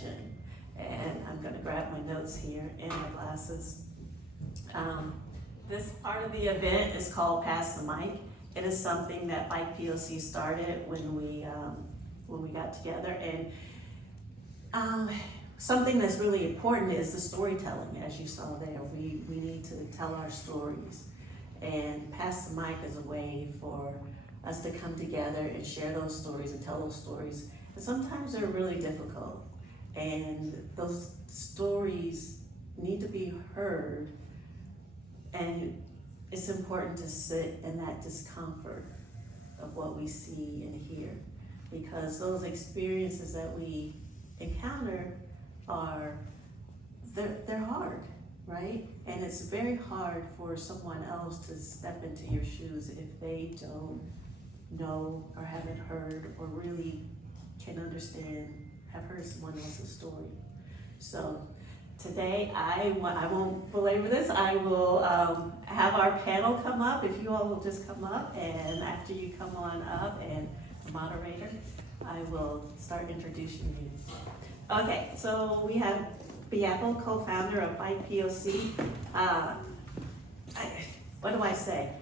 introduction. And I'm going to grab my notes here and my glasses. This part of the event is called Pass the Mic. It is something that Bike POC started when we got together. And something that's really important is the storytelling, as you saw there. We need to tell our stories. And Pass the Mic is a way for us to come together and share those stories and tell those stories. And sometimes they're really difficult. And those stories need to be heard. And it's important to sit in that discomfort of what we see and hear. Because those experiences that we encounter they're hard, right? And it's very hard for someone else to step into your shoes if they don't know or haven't heard or really can understand, have heard someone else's story. So today, I won't belabor this. I will have our panel come up. If you all will just come up, and after you come on up, and the moderator, I will start introducing you. Okay, so we have Beaple, co-founder of Bike POC. What do I say?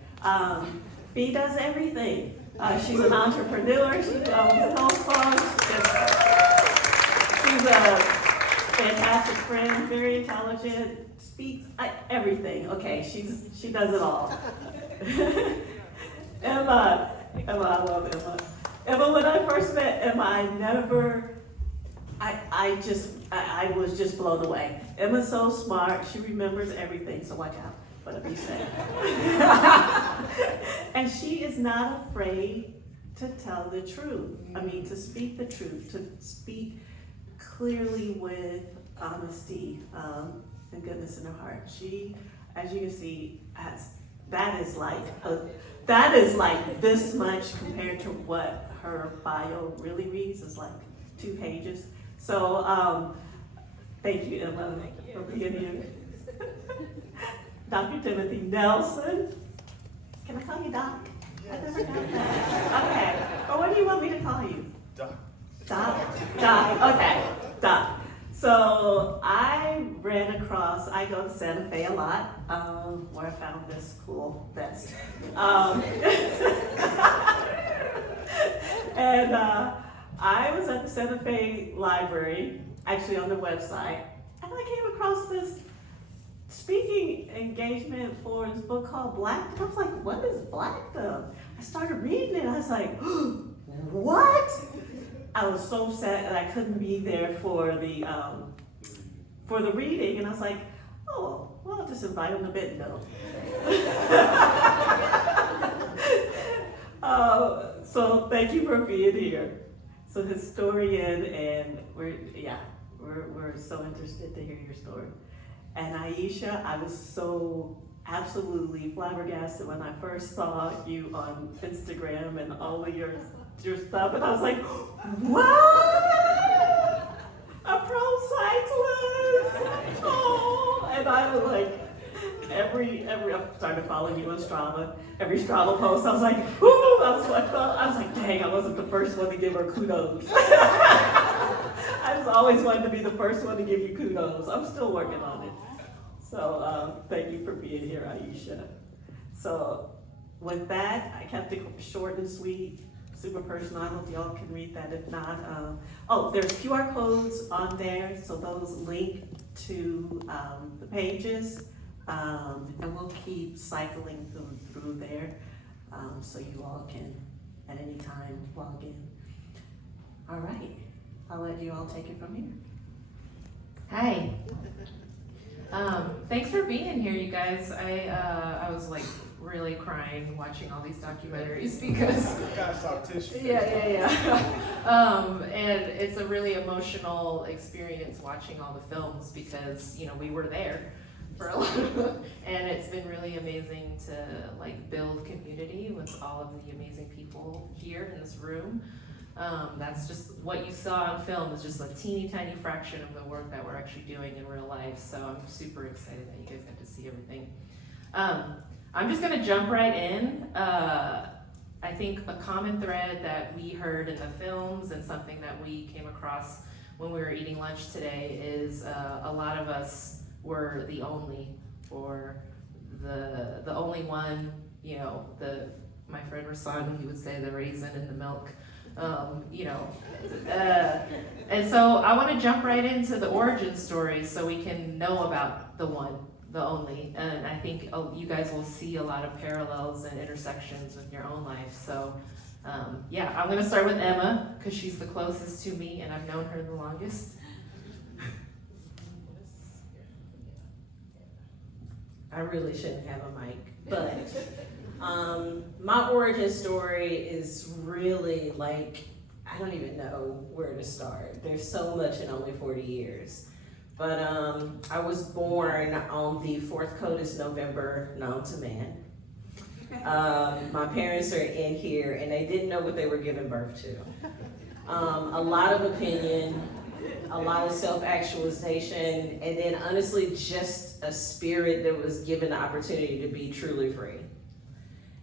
B does everything. She's an entrepreneur. She owns health clubs. She's a fantastic friend, very intelligent, speaks everything. Okay, she does it all. Emma, I love Emma. Emma, when I first met Emma, I was just blown away. Emma's so smart. She remembers everything. So watch out. Whatever you say. And she is not afraid to tell the truth. I mean, to speak the truth, to speak clearly with honesty and goodness in her heart. She, as you can see, that is like this much compared to what her bio really reads. It's like 2 pages. So thank you, Emma, for being here. Dr. Timothy Nelson. Can I call you Doc? I never got that. Okay. Or what do you want me to call you? Doc. Doc. Okay. Doc. So I go to Santa Fe a lot, where I found this cool vest. And I was at the Santa Fe Library, actually on the website, and I came across this speaking engagement for this book called Black. I was like, what is Blackdom? I started reading it, I was like, what? I was so sad that I couldn't be there for the reading, and I was like, oh, well, I'll just invite him to Bentonville. So thank you for being here. So historian, and we're so interested to hear your story. And Aisha, I was so absolutely flabbergasted when I first saw you on Instagram and all of your stuff, and I was like, what? A pro cyclist? Oh, and I was like, I started following you on Strava. Every Strava post, I was like, ooh, I was like, dang, I wasn't the first one to give her kudos. I just always wanted to be the first one to give you kudos. I'm still working on it. So thank you for being here, Aisha. So with that, I kept it short and sweet, super personal. I hope y'all can read that. If not, there's QR codes on there, so those link to the pages. And we'll keep cycling through there, so you all can, at any time, log in. All right, I'll let you all take it from here. Hi. Thanks for being here, you guys. I was like really crying watching all these documentaries because yeah. And it's a really emotional experience watching all the films because we were there for a lot and it's been really amazing to like build community with all of the amazing people here in this room. That's just what you saw on film is just a teeny tiny fraction of the work that we're actually doing in real life. So I'm super excited that you guys got to see everything. I'm just gonna jump right in. I think a common thread that we heard in the films and something that we came across when we were eating lunch today is a lot of us were the only, or the only one, my friend Rasan, he would say the raisin in the milk, and so I want to jump right into the origin story so we can know about the one, the only, and I think you guys will see a lot of parallels and intersections with your own life. So I'm going to start with Emma because she's the closest to me and I've known her the longest. I really shouldn't have a mic, but my origin story is really like, I don't even know where to start. There's so much in only 40 years. But I was born on the fourth coldest November known to man. My parents are in here and they didn't know what they were giving birth to. A lot of opinion, a lot of self-actualization, and then honestly just a spirit that was given the opportunity to be truly free.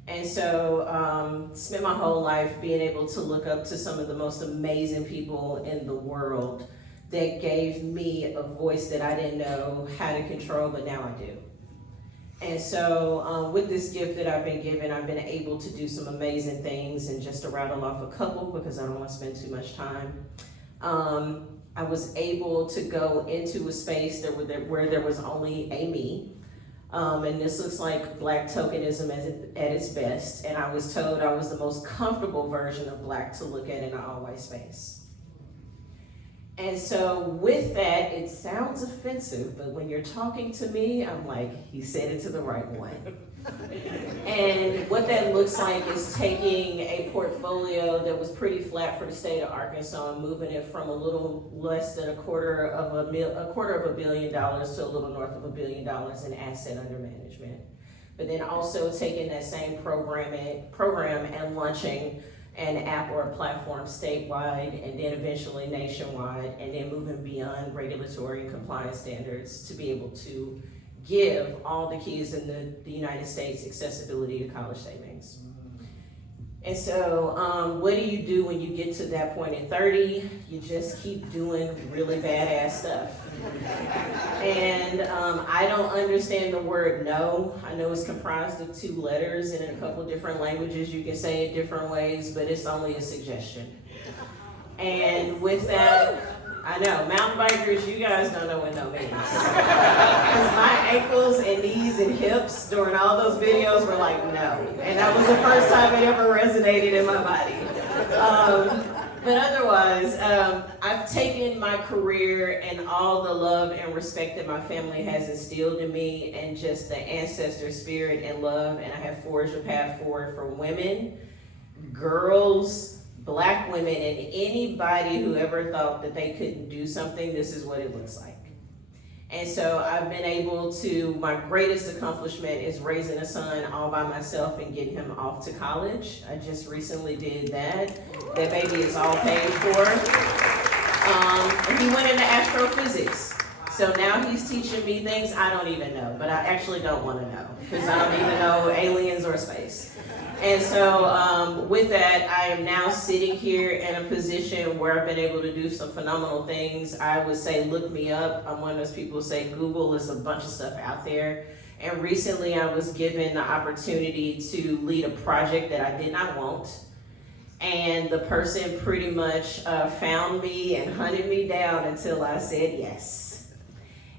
And so spent my whole life being able to look up to some of the most amazing people in the world that gave me a voice that I didn't know how to control, but now I do. And so with this gift that I've been given, I've been able to do some amazing things, and just to rattle off a couple because I don't want to spend too much time. I was able to go into a space where there was only a me. And this looks like Black tokenism at its best. And I was told I was the most comfortable version of Black to look at in an all-white space. And so with that, it sounds offensive, but when you're talking to me, I'm like, he said it to the right one. And what that looks like is taking a portfolio that was pretty flat for the state of Arkansas and moving it from a little less than a quarter of a $1 billion to a little north of $1 billion in asset under management. But then also taking that same program and launching an app or a platform statewide, and then eventually nationwide, and then moving beyond regulatory and compliance standards to be able to give all the kids in the United States accessibility to college savings. And so what do you do when you get to that point at 30? You just keep doing really badass stuff. And I don't understand the word no. I know it's comprised of 2 letters, and in a couple different languages you can say it different ways, but it's only a suggestion. And with that, I know, mountain bikers, you guys don't know what no means. Because my ankles and knees and hips during all those videos were like, no. And that was the first time it ever resonated in my body. But otherwise, I've taken my career and all the love and respect that my family has instilled in me, and just the ancestor spirit and love, and I have forged a path forward for women, girls, Black women, and anybody who ever thought that they couldn't do something. This is what it looks like. And so I've been able to, my greatest accomplishment is raising a son all by myself and getting him off to college. I just recently did that. That baby is all paid for. And he went into astrophysics. So now he's teaching me things I don't even know, but I actually don't want to know, because I don't even know aliens or space. And so with that, I am now sitting here in a position where I've been able to do some phenomenal things. I would say look me up. I'm one of those people who say Google, is a bunch of stuff out there. And recently I was given the opportunity to lead a project that I did not want. And the person pretty much found me and hunted me down until I said yes.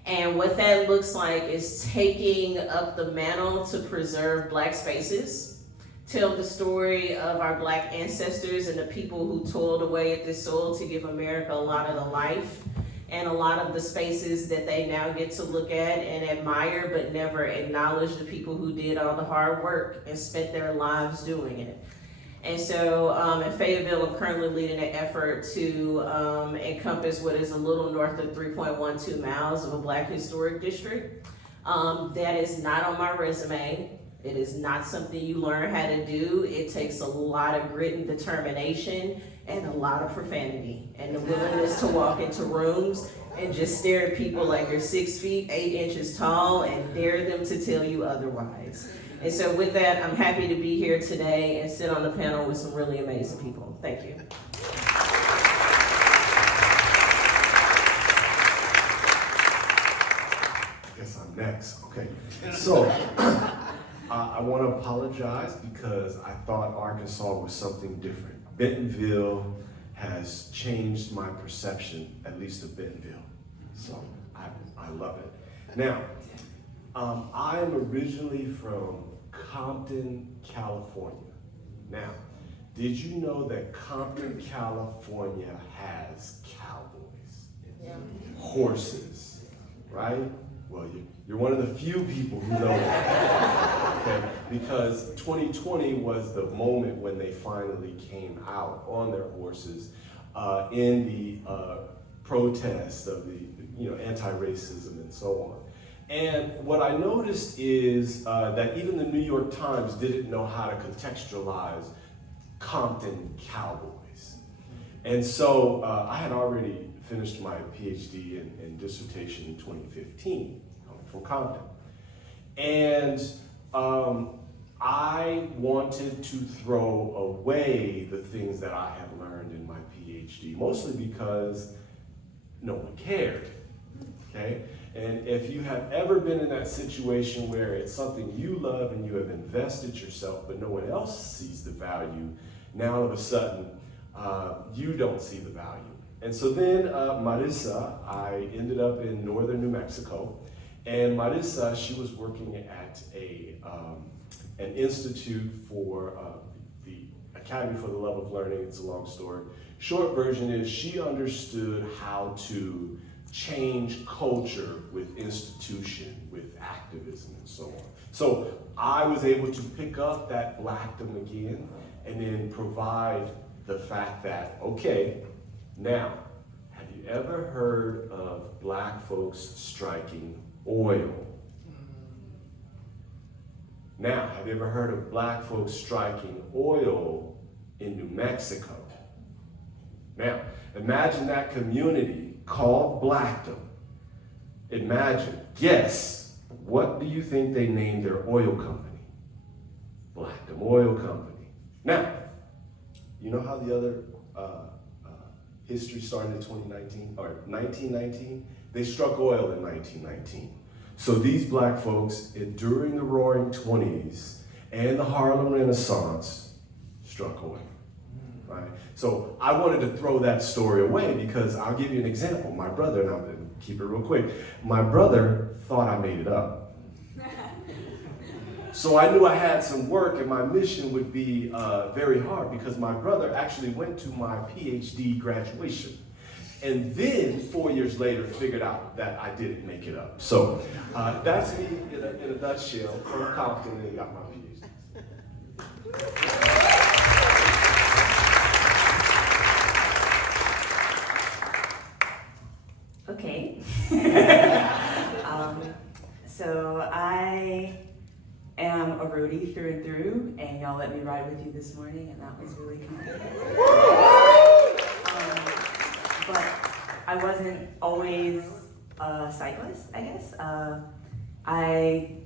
And what that looks like is taking up the mantle to preserve Black spaces, tell the story of our Black ancestors and the people who toiled away at this soil to give America a lot of the life and a lot of the spaces that they now get to look at and admire, but never acknowledge the people who did all the hard work and spent their lives doing it. And so in Fayetteville, I'm currently leading an effort to encompass what is a little north of 3.12 miles of a Black historic district. That is not on my resume. It is not something you learn how to do. It takes a lot of grit and determination and a lot of profanity and the willingness to walk into rooms and just stare at people like you're 6 feet, 8 inches tall and dare them to tell you otherwise. And so with that, I'm happy to be here today and sit on the panel with some really amazing people. Thank you. Thanks. Okay. So I want to apologize because I thought Arkansas was something different. Bentonville has changed my perception, at least of Bentonville. So I love it. Now, I am originally from Compton, California. Now, did you know that Compton, California has cowboys? Yeah. Horses, right? Well, you're one of the few people who know that, okay? Because 2020 was the moment when they finally came out on their horses in the protest of the anti-racism and so on. And what I noticed is that even the New York Times didn't know how to contextualize Compton cowboys. And so I had already finished my Ph.D. in dissertation in 2015 from Compton. And I wanted to throw away the things that I had learned in my Ph.D., mostly because no one cared, okay? And if you have ever been in that situation where it's something you love and you have invested yourself, but no one else sees the value, now all of a sudden, you don't see the value. And so then Marissa, I ended up in northern New Mexico, and Marissa, she was working at an institute for the Academy for the Love of Learning. It's a long story. Short version is she understood how to change culture with institution, with activism, and so on. So I was able to pick up that blackdom again and then provide the fact that, okay, now, have you ever heard of black folks striking oil? Now, have you ever heard of black folks striking oil in New Mexico? Now, imagine that community called blackdom. Imagine, guess, what do you think they named their oil company? Blackdom Oil Company. Now, you know how the other history started in 2019, or 1919? They struck oil in 1919. So these black folks, during the Roaring 20s and the Harlem Renaissance, struck oil, right? So I wanted to throw that story away because I'll give you an example. My brother, and I'll keep it real quick, my brother thought I made it up. So I knew I had some work and my mission would be very hard because my brother actually went to my PhD graduation. And then 4 years later figured out that I didn't make it up. So that's me in a nutshell from Compton and got my PhD. Okay. So I am a roadie through and through, and y'all let me ride with you this morning, and that was really kind. But I wasn't always a cyclist, I guess. I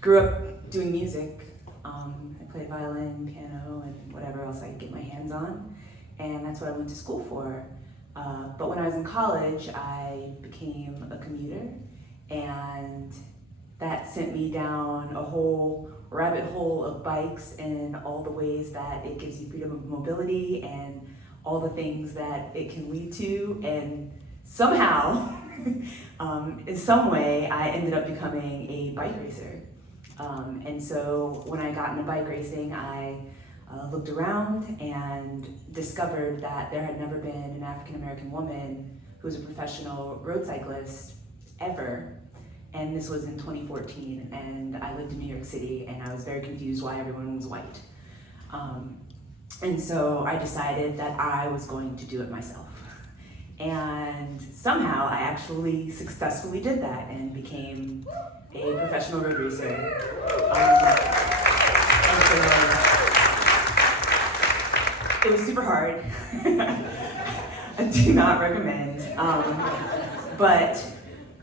grew up doing music. I played violin, piano, and whatever else I could get my hands on, and that's what I went to school for. But when I was in college, I became a commuter, and that sent me down a whole rabbit hole of bikes and all the ways that it gives you freedom of mobility and all the things that it can lead to. And somehow, in some way, I ended up becoming a bike racer. And so when I got into bike racing, I looked around and discovered that there had never been an African-American woman who was a professional road cyclist ever. And this was in 2014, and I lived in New York City, and I was very confused why everyone was white. And so I decided that I was going to do it myself. And somehow I actually successfully did that and became a professional road racer. And so it was super hard. I do not recommend, but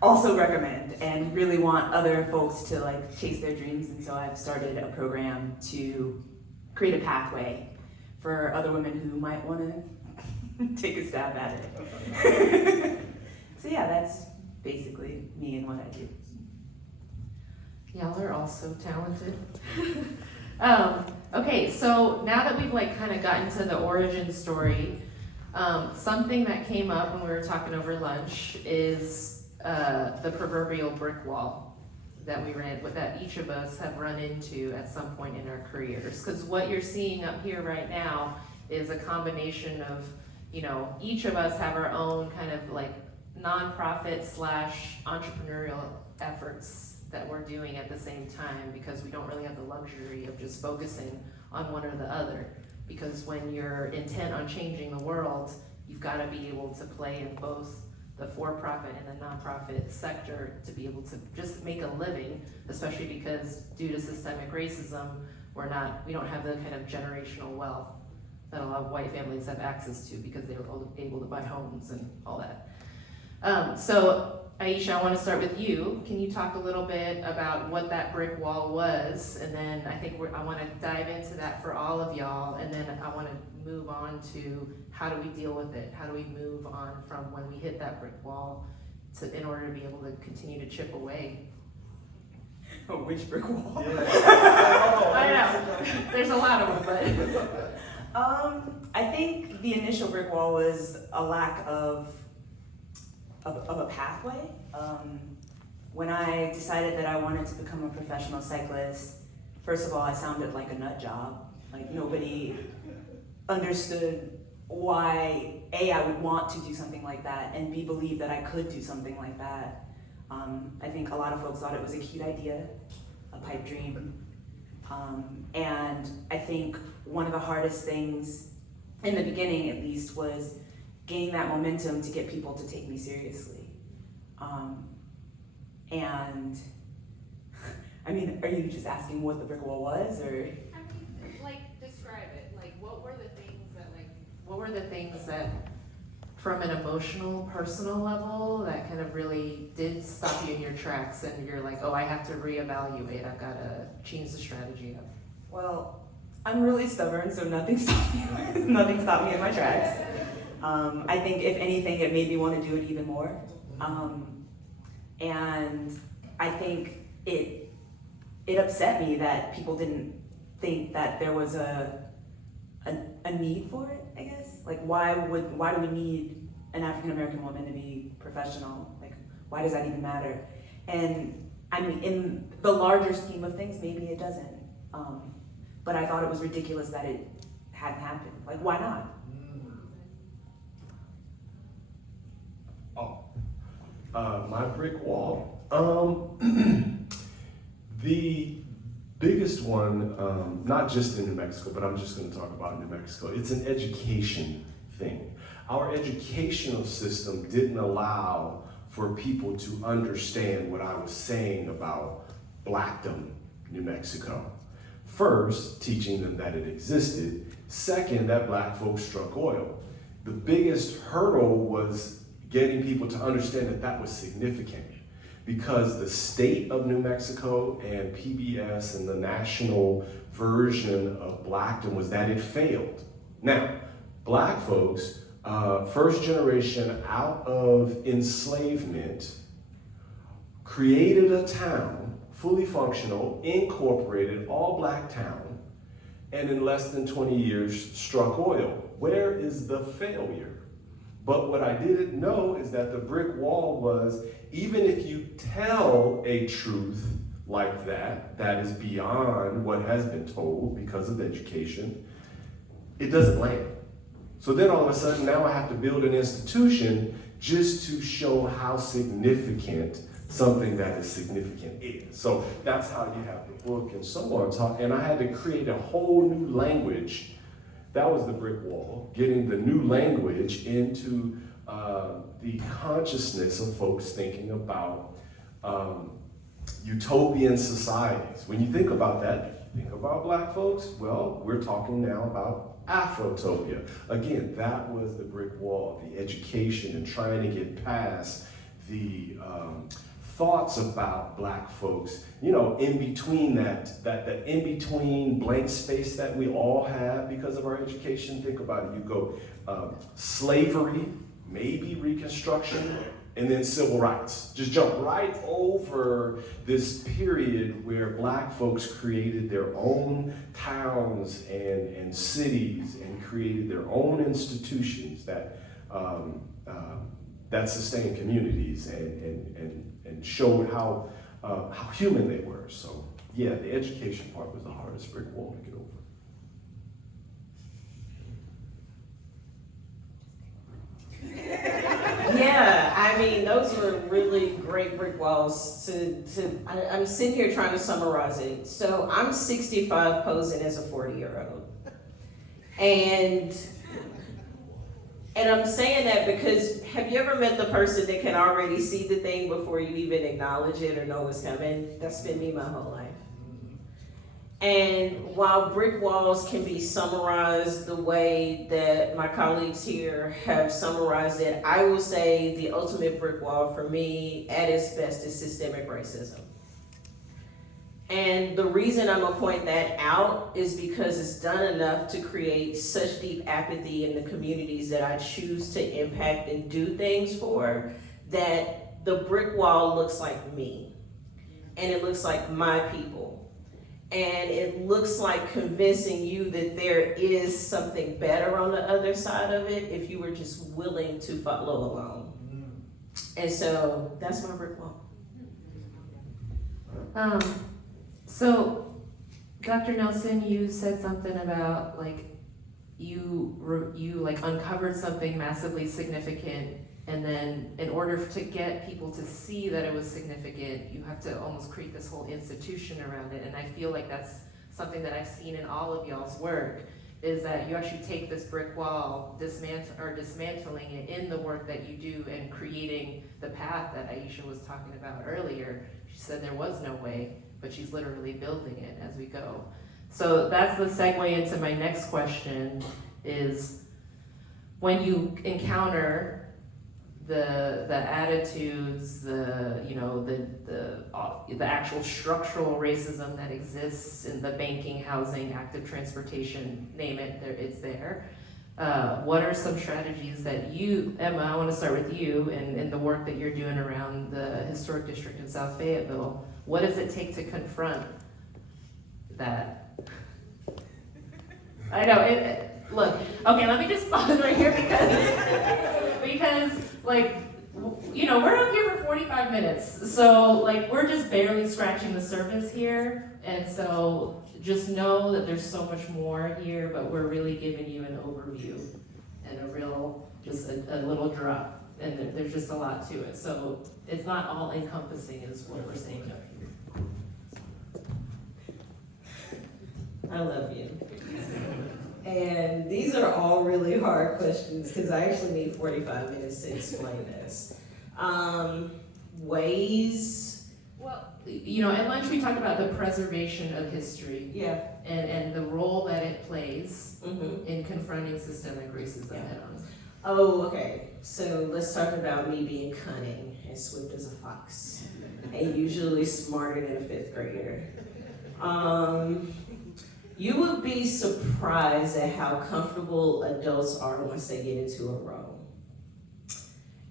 also recommend and really want other folks to like chase their dreams. And so I've started a program to create a pathway for other women who might want to take a stab at it. So yeah, that's basically me and what I do. Y'all are also talented. Okay, so now that we've like kind of gotten to the origin story, something that came up when we were talking over lunch is the proverbial brick wall that that each of us have run into at some point in our careers. Because what you're seeing up here right now is a combination of, you know, each of us have our own kind of like nonprofit / entrepreneurial efforts that we're doing at the same time, because we don't really have the luxury of just focusing on one or the other. Because when you're intent on changing the world, you've got to be able to play in both the for-profit and the nonprofit sector to be able to just make a living, especially because due to systemic racism, we don't have the kind of generational wealth that a lot of white families have access to because they were able to buy homes and all that. So Aisha, I want to start with you. Can you talk a little bit about what that brick wall was? And then I think I want to dive into that for all of y'all. And then I want to move on to how do we deal with it? How do we move on from when we hit that brick wall in order to be able to continue to chip away? Oh, which brick wall? I know. There's a lot of them, but. I think the initial brick wall was a lack of a pathway. When I decided that I wanted to become a professional cyclist, first of all, I sounded like a nut job. Like nobody understood why A, I would want to do something like that, and B, believe that I could do something like that. I think a lot of folks thought it was a cute idea, a pipe dream. And I think one of the hardest things, in the beginning at least, was gaining that momentum to get people to take me seriously. And I mean, are you just asking what the brick wall was, or? I mean, like, describe it. Like, what were the things that, from an emotional, personal level, that kind of really did stop you in your tracks, and you're like, oh, I have to reevaluate. I've got to change the strategy up. Well, I'm really stubborn, so nothing stopped me. Nothing stopped me in my tracks. I think if anything, it made me want to do it even more. And I think it upset me that people didn't think that there was a need for it, I guess. Like, why do we need an African American woman to be professional? Like, why does that even matter? And I mean, in the larger scheme of things, maybe it doesn't. But I thought it was ridiculous that it hadn't happened. Like, why not? My brick wall. The biggest one, not just in New Mexico, but I'm just going to talk about New Mexico. It's an education thing. Our educational system didn't allow for people to understand what I was saying about Blackdom, New Mexico. First, teaching them that it existed. Second, that black folks struck oil. The biggest hurdle was getting people to understand that that was significant, because the state of New Mexico and PBS and the national version of Blackdom was that it failed. Now, black folks, first generation out of enslavement, created a town, fully functional, incorporated, all black town, and in less than 20 years struck oil. Where is the failure? But what I didn't know is that the brick wall was, even if you tell a truth like that, that is beyond what has been told because of education, it doesn't land. So then all of a sudden, now I have to build an institution just to show how significant something that is significant is. So that's how you have the book and so on. And I had to create a whole new language. That was the brick wall, getting the new language into the consciousness of folks thinking about utopian societies. When you think about that, you think about black folks, well, we're talking now about Afrotopia. Again, that was the brick wall, the education and trying to get past the thoughts about black folks, you know, in between that in-between blank space that we all have because of our education. Think about it. You go slavery, maybe Reconstruction, And then civil rights. Just jump right over this period where Black folks created their own towns and cities and created their own institutions that that sustained communities and showed how human they were. So yeah, the education part was the hardest brick wall to get over. Yeah, I mean, those were really great brick walls. I'm sitting here trying to summarize it. So I'm 65 posing as a 40-year-old. And I'm saying that because have you ever met the person that can already see the thing before you even acknowledge it or know it's coming? That's been me my whole life. And while brick walls can be summarized the way that my colleagues here have summarized it, I will say the ultimate brick wall for me at its best is systemic racism. And the reason I'm gonna point that out is because it's done enough to create such deep apathy in the communities that I choose to impact and do things for, that the brick wall looks like me. And it looks like my people. And it looks like convincing you that there is something better on the other side of it if you were just willing to follow along. And so that's my brick wall. So, Dr. Nelson, you said something about like you like uncovered something massively significant, and then in order to get people to see that it was significant, you have to almost create this whole institution around it. And I feel like that's something that I've seen in all of y'all's work, is that you actually take this brick wall, dismantling it in the work that you do and creating the path that Aisha was talking about earlier. She said there was no way, but she's literally building it as we go. So that's the segue into my next question, is when you encounter the attitudes, the actual structural racism that exists in the banking, housing, active transportation, name it, it's there. What are some strategies that you, Emma, I want to start with you and the work that you're doing around the historic district in South Fayetteville. What does it take to confront that? I know, look, okay, let me just pause right here because like, you know, we're up here for 45 minutes, so like we're just barely scratching the surface here, and so just know that there's so much more here, but we're really giving you an overview and just a little drop, and there's just a lot to it, so it's not all encompassing is what we're saying up here. I love you. And these are all really hard questions because I actually need 45 minutes to explain this. Ways. Well, you know, at lunch we talked about the preservation of history. Yeah. And the role that it plays in confronting systemic racism head on. Oh, okay. So let's talk about me being cunning and swift as a fox and usually smarter than a 5th grader. You would be surprised at how comfortable adults are once they get into a role.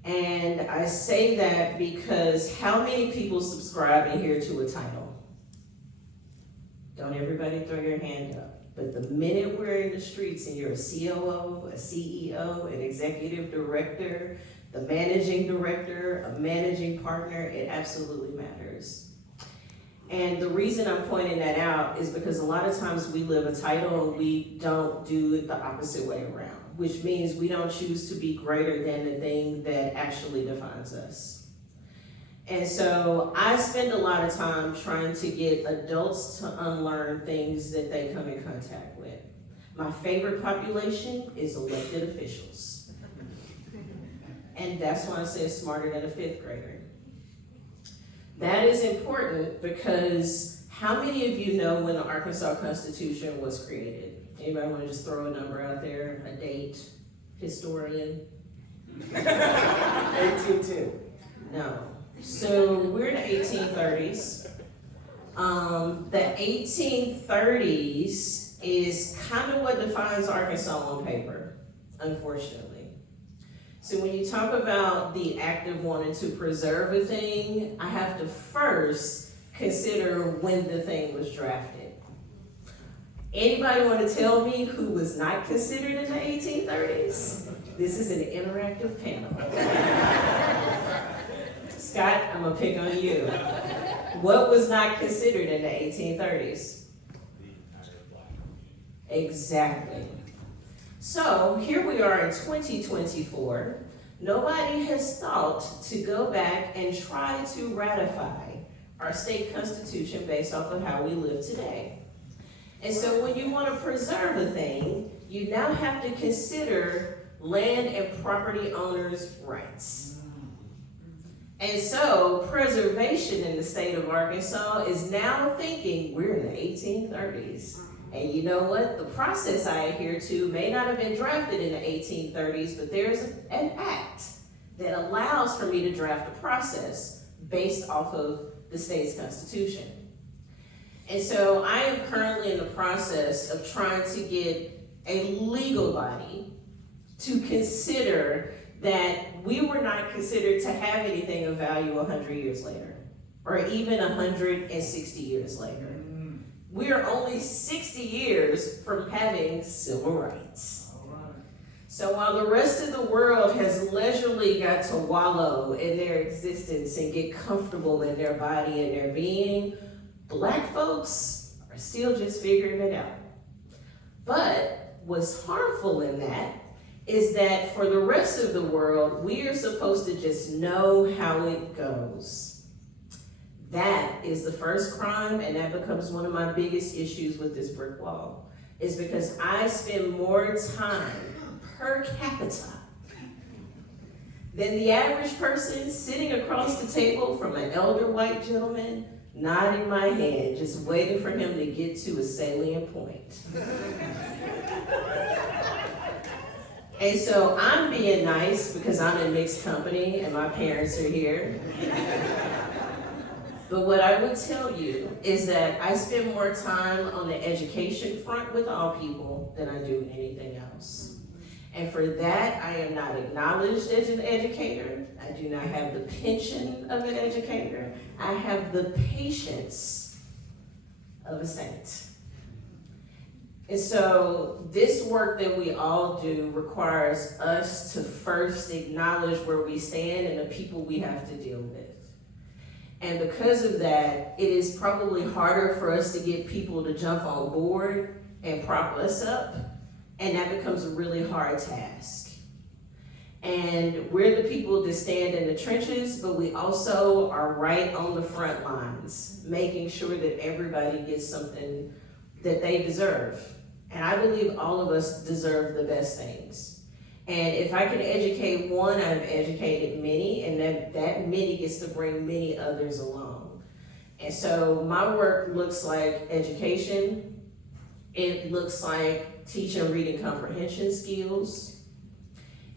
And I say that because how many people subscribe in here to a title? Don't everybody throw your hand up. But the minute we're in the streets and you're a COO, a CEO, an executive director, the managing director, a managing partner, it absolutely matters. And the reason I'm pointing that out is because a lot of times we live a title and we don't do it the opposite way around, which means we don't choose to be greater than the thing that actually defines us. And so I spend a lot of time trying to get adults to unlearn things that they come in contact with. My favorite population is elected officials. And that's why I say smarter than a 5th grader. That is important because how many of you know when the Arkansas Constitution was created? Anybody want to just throw a number out there, a date, historian? 1810. No. So we're in the 1830s. The 1830s is kind of what defines Arkansas on paper, unfortunately. So when you talk about the act of wanting to preserve a thing, I have to first consider when the thing was drafted. Anybody want to tell me who was not considered in the 1830s? This is an interactive panel. Scott, I'm gonna pick on you. What was not considered in the 1830s? Exactly. So here we are in 2024. Nobody has thought to go back and try to ratify our state constitution based off of how we live today. And so when you want to preserve a thing, you now have to consider land and property owners' rights. And so preservation in the state of Arkansas is now thinking we're in the 1830s. And you know what? The process I adhere to may not have been drafted in the 1830s, but there's an act that allows for me to draft a process based off of the state's constitution. And so I am currently in the process of trying to get a legal body to consider that we were not considered to have anything of value 100 years later, or even 160 years later. We are only 60 years from having civil rights. So while the rest of the world has leisurely got to wallow in their existence and get comfortable in their body and their being, Black folks are still just figuring it out. But what's harmful in that is that for the rest of the world, we are supposed to just know how it goes. That is the first crime, and that becomes one of my biggest issues with this brick wall, is because I spend more time per capita than the average person sitting across the table from an elder white gentleman, nodding my head, just waiting for him to get to a salient point. And so I'm being nice because I'm in mixed company and my parents are here. But what I would tell you is that I spend more time on the education front with all people than I do anything else. And for that, I am not acknowledged as an educator. I do not have the pension of an educator. I have the patience of a saint. And so this work that we all do requires us to first acknowledge where we stand and the people we have to deal with. And because of that, it is probably harder for us to get people to jump on board and prop us up, and that becomes a really hard task. And we're the people that stand in the trenches, but we also are right on the front lines, making sure that everybody gets something that they deserve. And I believe all of us deserve the best things. And if I can educate one, I've educated many, and that many gets to bring many others along. And so my work looks like education. It looks like teaching reading comprehension skills.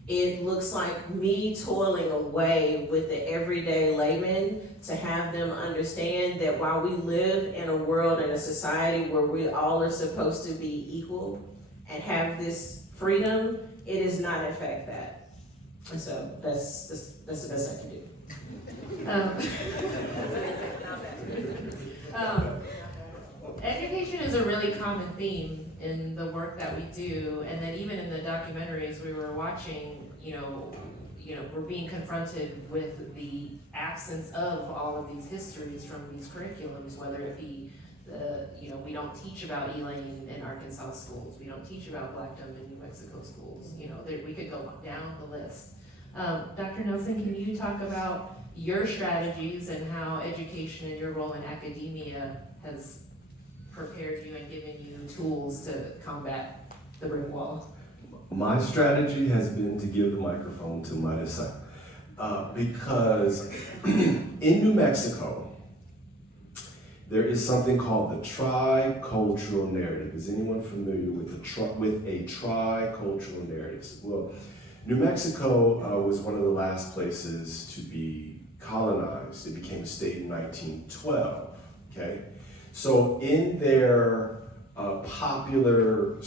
It looks like me toiling away with the everyday layman to have them understand that while we live in a world and a society where we all are supposed to be equal and have this freedom, it is not in fact that. And so that's the best I can do. Education is a really common theme in the work that we do, and then even in the documentaries we were watching, we're being confronted with the absence of all of these histories from these curriculums, whether it be we don't teach about Elaine in Arkansas schools. We don't teach about Blackdom in New Mexico schools. We could go down the list. Dr. Nelson, can you talk about your strategies and how education and your role in academia has prepared you and given you tools to combat the brick wall? My strategy has been to give the microphone to my disciple. Because in New Mexico, there is something called the tricultural narrative. Is anyone familiar with a tricultural narrative? Well, New Mexico was one of the last places to be colonized. It became a state in 1912, okay? So in their popular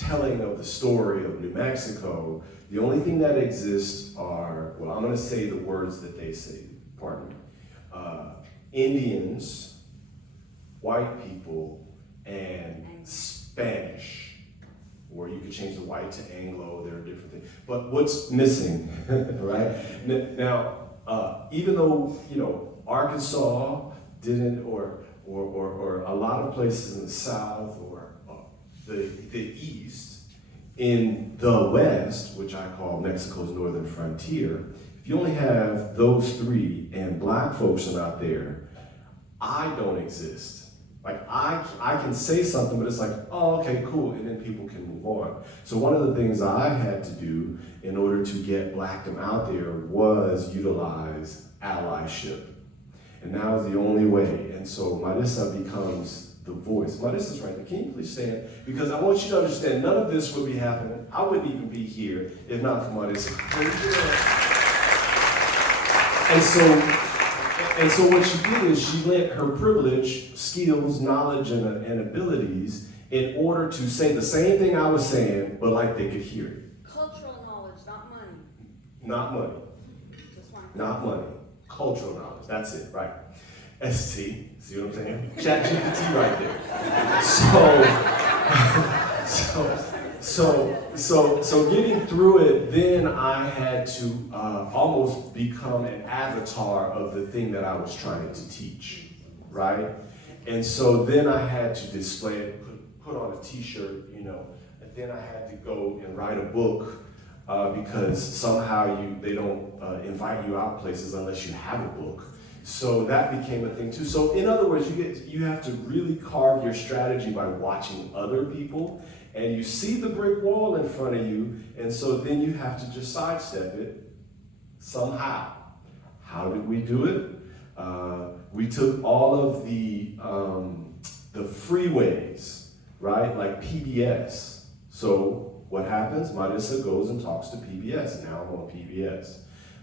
telling of the story of New Mexico, the only thing that exists are, well, I'm gonna say the words that they say, pardon me. Indians, white people, and Spanish. Or you could change the white to Anglo, there are different things. But what's missing, right? Now, even though, Arkansas didn't, or a lot of places in the South, or the East, in the West, which I call Mexico's northern frontier, if you only have those three and black folks are not there, I don't exist. Like, I can say something, but it's like, oh, okay, cool, and then people can move on. So one of the things I had to do in order to get Blackdom out there was utilize allyship. And that was the only way. And so Marissa becomes the voice. Marissa's right there. Can you please stand? Because I want you to understand, none of this would be happening. I wouldn't even be here if not for Marissa. And so what she did is she lent her privilege, skills, knowledge, and abilities in order to say the same thing I was saying, but like they could hear it. Cultural knowledge, not money. Not money. Just one. Not money. Cultural knowledge. That's it, right? ST. See what I'm saying? ChatGPT right there. So getting through it, then I had to almost become an avatar of the thing that I was trying to teach, right? And so then I had to display it, put on a t-shirt, and then I had to go and write a book because somehow they don't invite you out places unless you have a book. So that became a thing too. So in other words, you have to really carve your strategy by watching other people, and you see the brick wall in front of you, and so then you have to just sidestep it somehow. How did we do it? We took all of the freeways, right? Like PBS. So what happens? Marissa goes and talks to PBS. Now I'm on PBS.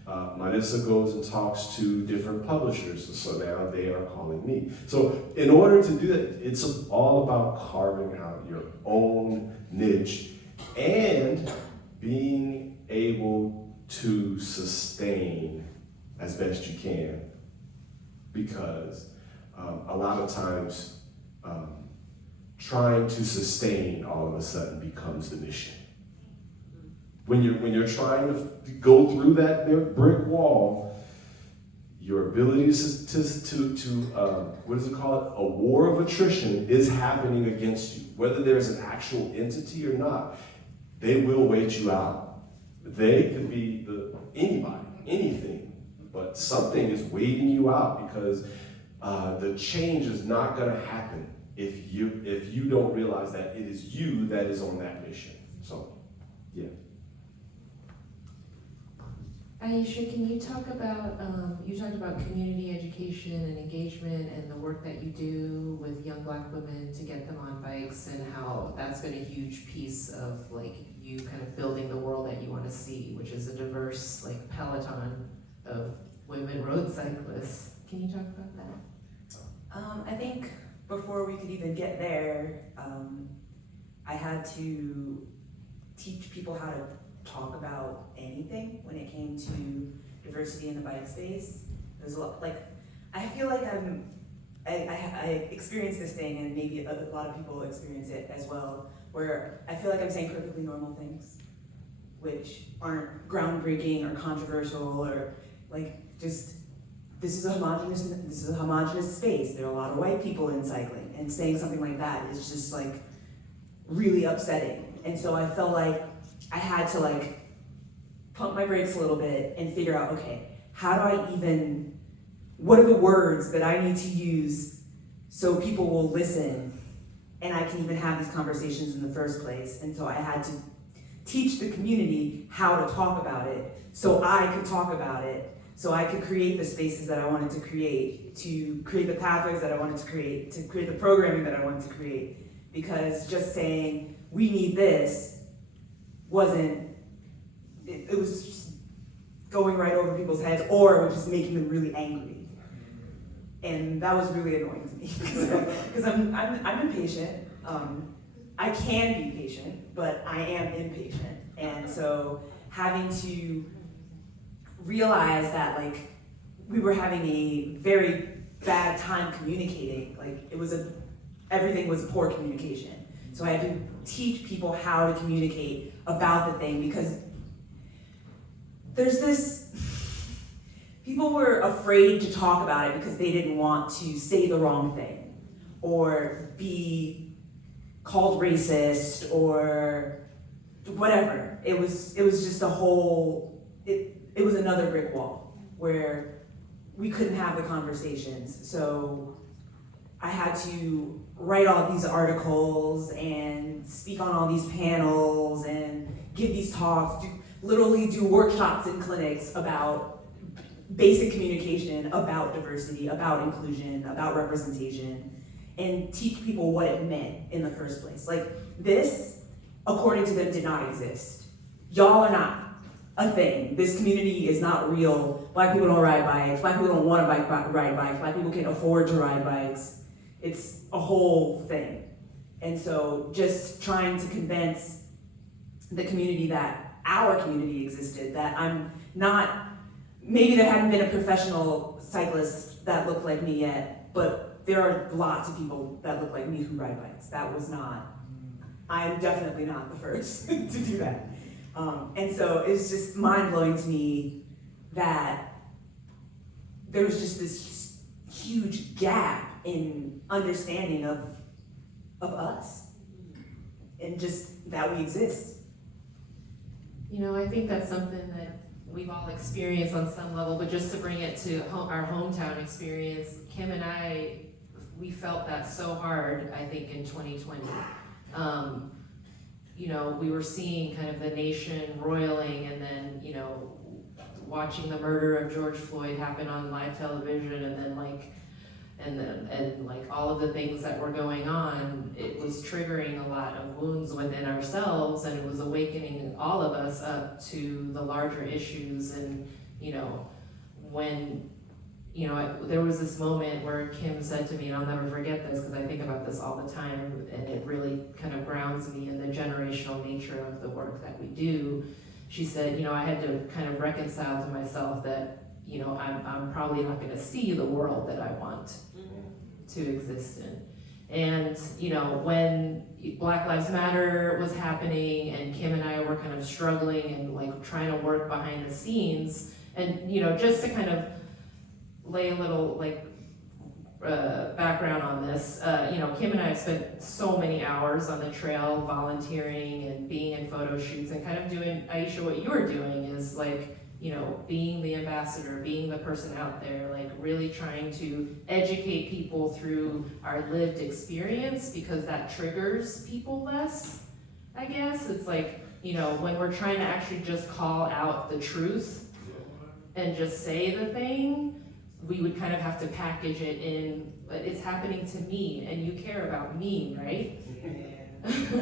Marissa goes and talks to different publishers, so now they are calling me. So in order to do that, it's all about carving out your own niche and being able to sustain as best you can, because a lot of times trying to sustain all of a sudden becomes the mission. When you're trying to go through that brick wall, your ability to what is it called? A war of attrition is happening against you. Whether there's an actual entity or not, they will wait you out. They could be anybody, anything, but something is waiting you out, because the change is not going to happen if you don't realize that it is you that is on that mission. So, yeah. Aisha, can you talk about, you talked about community education and engagement and the work that you do with young black women to get them on bikes, and how that's been a huge piece of you kind of building the world that you want to see, which is a diverse peloton of women road cyclists. Can you talk about that? I think before we could even get there, I had to teach people how to talk about anything when it came to diversity in the bike space. There's a lot, I feel like I experienced this thing, and maybe a lot of people experience it as well, where I feel like I'm saying perfectly normal things, which aren't groundbreaking or controversial, or just, this is a homogenous space. There are a lot of white people in cycling, and saying something like that is just really upsetting. And so I felt like I had to pump my brakes a little bit and figure out, okay, what are the words that I need to use so people will listen and I can even have these conversations in the first place. And so I had to teach the community how to talk about it so I could talk about it, so I could create the spaces that I wanted to create the pathways that I wanted to create the programming that I wanted to create. Because just saying, we need this, it was just going right over people's heads, or it was just making them really angry. And that was really annoying to me, because I'm impatient, I can be patient, but I am impatient. And so having to realize that like we were having a very bad time communicating, like everything was poor communication. So I had to teach people how to communicate about the thing, because there's this, people were afraid to talk about it because they didn't want to say the wrong thing or be called racist or whatever. It was just a whole, it was another brick wall where we couldn't have the conversations. So I had to write all these articles and speak on all these panels and give these talks, literally do workshops and clinics about basic communication, about diversity, about inclusion, about representation, and teach people what it meant in the first place. Like this, according to them, did not exist. Y'all are not a thing. This community is not real. Black people don't ride bikes. Black people don't want to ride bikes. Black people can't afford to ride bikes. It's a whole thing. And so just trying to convince the community that our community existed, that I'm not, maybe there hadn't been a professional cyclist that looked like me yet, but there are lots of people that look like me who ride bikes. That was not, I'm definitely not the first to do that. And so it's just mind-blowing to me that there was just this huge gap in understanding of us and just that we exist. You know, I think that's something that we've all experienced on some level, but just to bring it to our hometown experience, Kim and I, we felt that so hard, I think, in 2020. You know, we were seeing kind of the nation roiling, and then, you know, watching the murder of George Floyd happen on live television, and then like all of the things that were going on, it was triggering a lot of wounds within ourselves, and it was awakening all of us up to the larger issues. And, you know, when, you know, there was this moment where Kim said to me, and I'll never forget this because I think about this all the time, and it really kind of grounds me in the generational nature of the work that we do. She said, you know, I had to kind of reconcile to myself that, you know, I'm probably not going to see the world that I want to exist in. And, you know, when Black Lives Matter was happening and Kim and I were kind of struggling and like trying to work behind the scenes, and, you know, just to kind of lay a little like background on this, you know, Kim and I have spent so many hours on the trail volunteering and being in photo shoots and kind of doing, Aisha, what you were doing is like, you know, being the ambassador, being the person out there, like really trying to educate people through our lived experience, because that triggers people less, I guess. It's like, you know, when we're trying to actually just call out the truth and just say the thing, we would kind of have to package it in, but it's happening to me and you care about me, right? And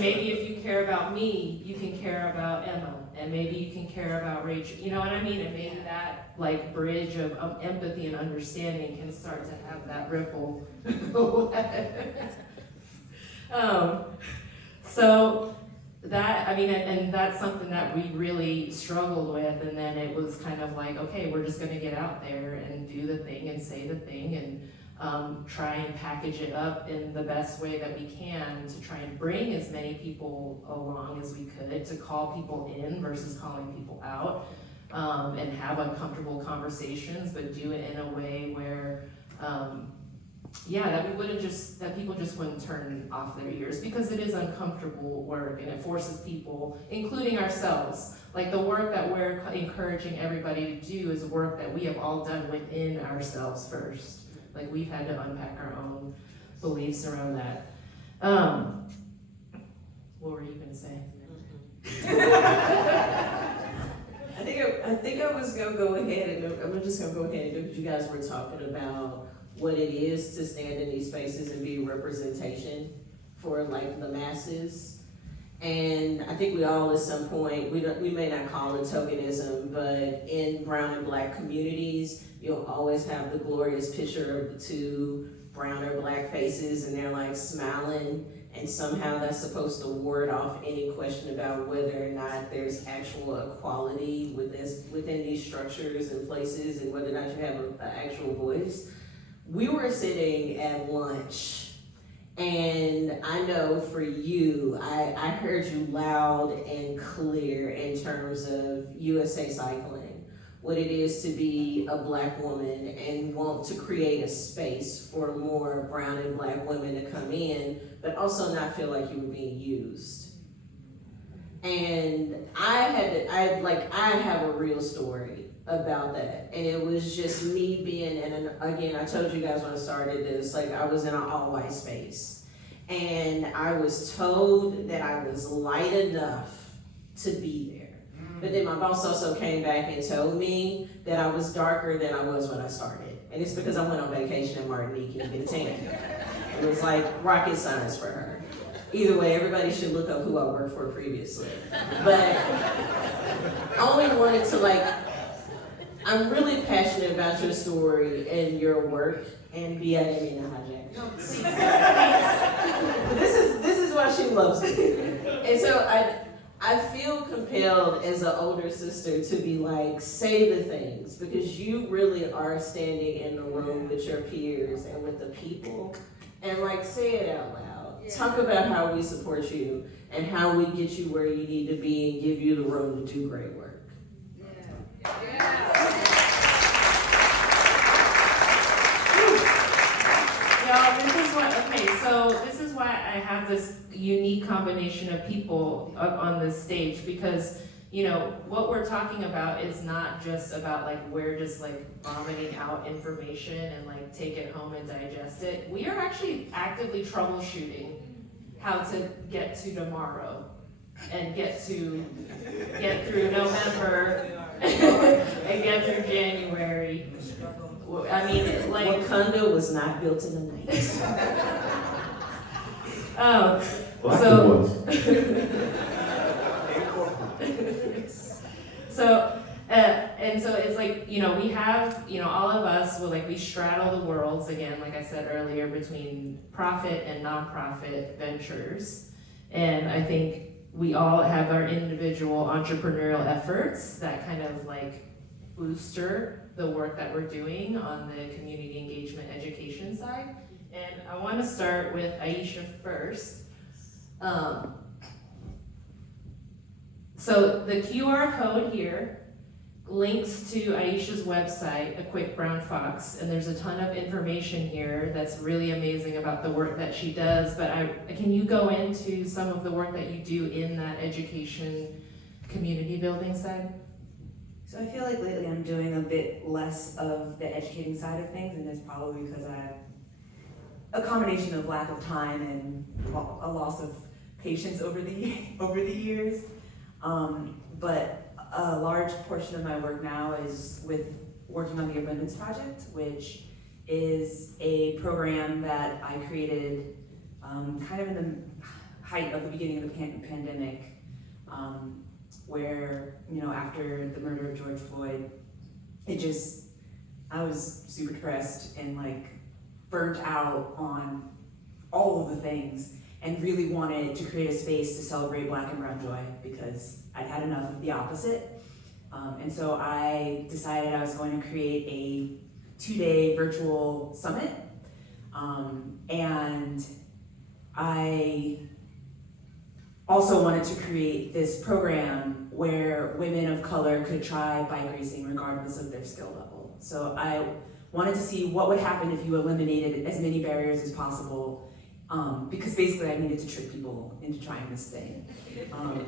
maybe if you care about me, you can care about Emma, and maybe you can care about Rachel, you know what I mean? And maybe that like bridge of empathy and understanding can start to have that ripple. So that, I mean, and that's something that we really struggled with, and then it was kind of like, okay, we're just gonna get out there and do the thing and say the thing and try and package it up in the best way that we can to try and bring as many people along as we could, to call people in versus calling people out, and have uncomfortable conversations, but do it in a way where, that people just wouldn't turn off their ears, because it is uncomfortable work and it forces people, including ourselves. Like the work that we're encouraging everybody to do is work that we have all done within ourselves first. Like we've had to unpack our own beliefs around that. What were you gonna say? I think I was gonna go ahead and I'm just gonna go ahead and do what you guys were talking about, what it is to stand in these spaces and be a representation for like the masses. And I think we all at some point, we may not call it tokenism, but in brown and black communities, you'll always have the glorious picture of the two brown or black faces and they're like smiling, and somehow that's supposed to ward off any question about whether or not there's actual equality within these structures and places, and whether or not you have an actual voice. We were sitting at lunch, and I know for you, I heard you loud and clear in terms of USA Cycling, what it is to be a Black woman and want to create a space for more brown and Black women to come in, but also not feel like you were being used. And I have a real story about that. And it was just me being, and again, I told you guys when I started this, like I was in an all-white space. And I was told that I was light enough to be there. But then my boss also came back and told me that I was darker than I was when I started. And it's because I went on vacation in Martinique and get a tan. It was like rocket science for her. Either way, everybody should look up who I worked for previously. But I only wanted to I'm really passionate about your story and your work. And B, I didn't mean to hijack. No, please. This is why she loves me. And so I feel compelled as an older sister to be like, say the things, because you really are standing in the room with your peers and with the people, and like say it out loud. Yeah. Talk about how we support you and how we get you where you need to be and give you the room to do great work. Yeah. Yeah. This is why I have this unique combination of people up on this stage, because what we're talking about is not just about we're just vomiting out information and take it home and digest it. We are actually actively troubleshooting how to get to tomorrow and get through November and get through January. I mean, Wakanda was not built in a night. Black so it's we have all of us we straddle the worlds again, like I said earlier, between profit and nonprofit ventures, and I think we all have our individual entrepreneurial efforts that kind of booster the work that we're doing on the community engagement education side. And I want to start with Aisha first. So the QR code here links to Aisha's website, A Quick Brown Fox, and there's a ton of information here that's really amazing about the work that she does, but can you go into some of the work that you do in that education community building side? So I feel like lately I'm doing a bit less of the educating side of things, and it's probably because I have a combination of lack of time and a loss of patience over the years. But a large portion of my work now is with working on the Abundance Project, which is a program that I created kind of in the height of the beginning of the pandemic, where, after the murder of George Floyd, I was super depressed and burnt out on all of the things, and really wanted to create a space to celebrate Black and brown joy because I'd had enough of the opposite. And so I decided I was going to create a 2-day virtual summit. And I also wanted to create this program where women of color could try bike racing regardless of their skill level. So I wanted to see what would happen if you eliminated as many barriers as possible, because basically I needed to trick people into trying this thing.